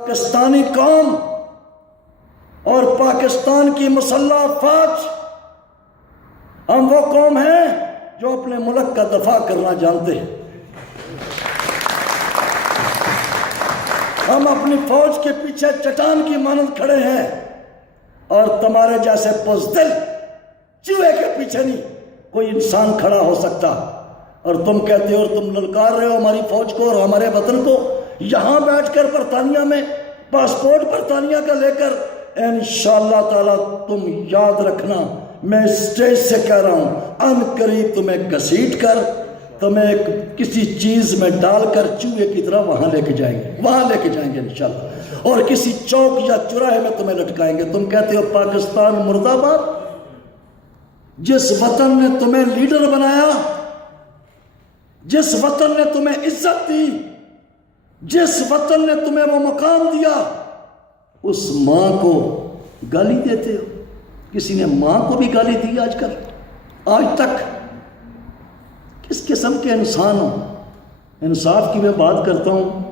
پاکستانی قوم اور پاکستان کی مسلح افواج، ہم وہ قوم ہیں جو اپنے ملک کا دفاع کرنا جانتے ہیں۔ ہم اپنی فوج کے پیچھے چٹان کی مانند کھڑے ہیں، اور تمہارے جیسے بزدل چوہے کے پیچھے نہیں کوئی انسان کھڑا ہو سکتا۔ اور تم کہتے ہو اور تم للکار رہے ہو ہماری فوج کو اور ہمارے وطن کو، یہاں بیٹھ کر برطانیہ میں پاسپورٹ برطانیہ کا لے کر، انشاءاللہ تعالیٰ تم یاد رکھنا، میں اسٹیج سے کہہ رہا ہوں، ان قریب تمہیں گھسیٹ کر، تمہیں کسی چیز میں ڈال کر چوہے کی طرح وہاں لے کے جائیں گے انشاءاللہ، اور کسی چوک یا چوراہے میں تمہیں لٹکائیں گے۔ تم کہتے ہو پاکستان مرد آباد، جس وطن نے تمہیں لیڈر بنایا، جس وطن نے تمہیں عزت دی، جس وطن نے تمہیں وہ مقام دیا، اس ماں کو گالی دیتے ہو۔ کسی نے ماں کو بھی گالی دی آج تک؟ کس قسم کے انسان ہو؟ انصاف کی میں بات کرتا ہوں،